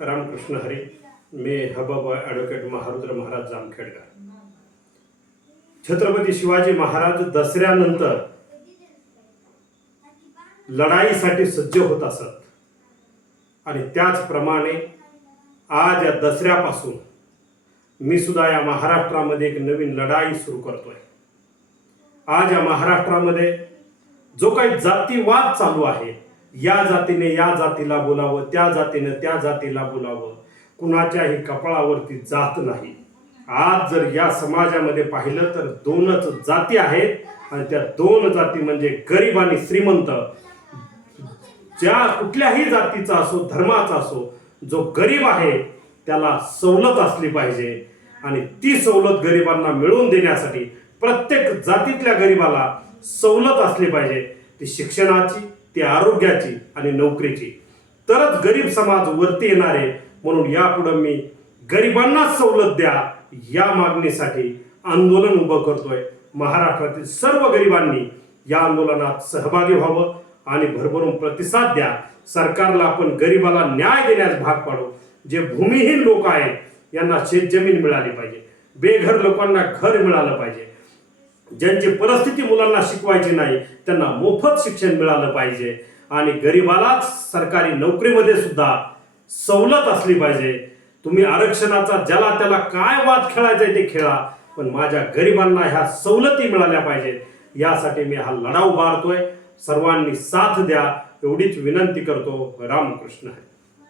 रामकृष्ण हरी. मी हबब advocate Maharudra Maharaj जामखेडकर. Chhatrapati Shivaji Maharaj दसऱ्यानंतर लढाईसाठी सज्ज होत असत आणि त्याचप्रमाणे आज या दसऱ्यापासून मी सुद्धा या महाराष्ट्रामध्ये एक नवीन लढाई सुरू करतोय. आज या महाराष्ट्रामध्ये जो काही जातीवाद चालू आहे, या जातीने या जातीला बोलावं, त्या जातीने त्या जातीला बोलावं, कुणाच्याही कपाळावरती जात नाही. आज जर या समाजामध्ये पाहिलं तर दोनच जाती आहेत आणि त्या दोन जाती म्हणजे गरीब आणि श्रीमंत. ज्या कुठल्याही जातीचा असो, धर्माचा असो, जो गरीब आहे त्याला सवलत असली पाहिजे आणि ती सवलत गरिबांना मिळवून देण्यासाठी प्रत्येक जातीतल्या गरिबाला सवलत असली पाहिजे. ती शिक्षणाची, ती आरोग्याची आणि नोकरीची. तरच गरीब समाज वरती येणार आहे. म्हणून यापुढे मी गरिबांना सवलत द्या या मागणीसाठी आंदोलन उभं करतोय. महाराष्ट्रातील सर्व गरिबांनी या आंदोलनात सहभागी व्हावं आणि भरभरून प्रतिसाद द्या. सरकारला आपण गरिबाला न्याय देण्यास भाग पाडू. जे भूमिहीन लोक आहेत यांना शेतजमीन मिळाली पाहिजे, बेघर लोकांना घर मिळालं पाहिजे, ज्यांची परिस्थिती मुलांना शिकवायची नाही त्यांना मोफत शिक्षण मिळालं पाहिजे आणि गरिबालाच सरकारी नोकरीमध्ये सुद्धा सवलत असली पाहिजे. तुम्ही आरक्षणाचा ज्याला त्याला काय वाद खेळायचा ते खेळा, पण माझ्या गरिबांना ह्या सवलती मिळाल्या पाहिजेत. यासाठी मी हा लढा उभारतोय. सर्वांनी साथ द्या एवढीच विनंती करतो. रामकृष्ण हरी.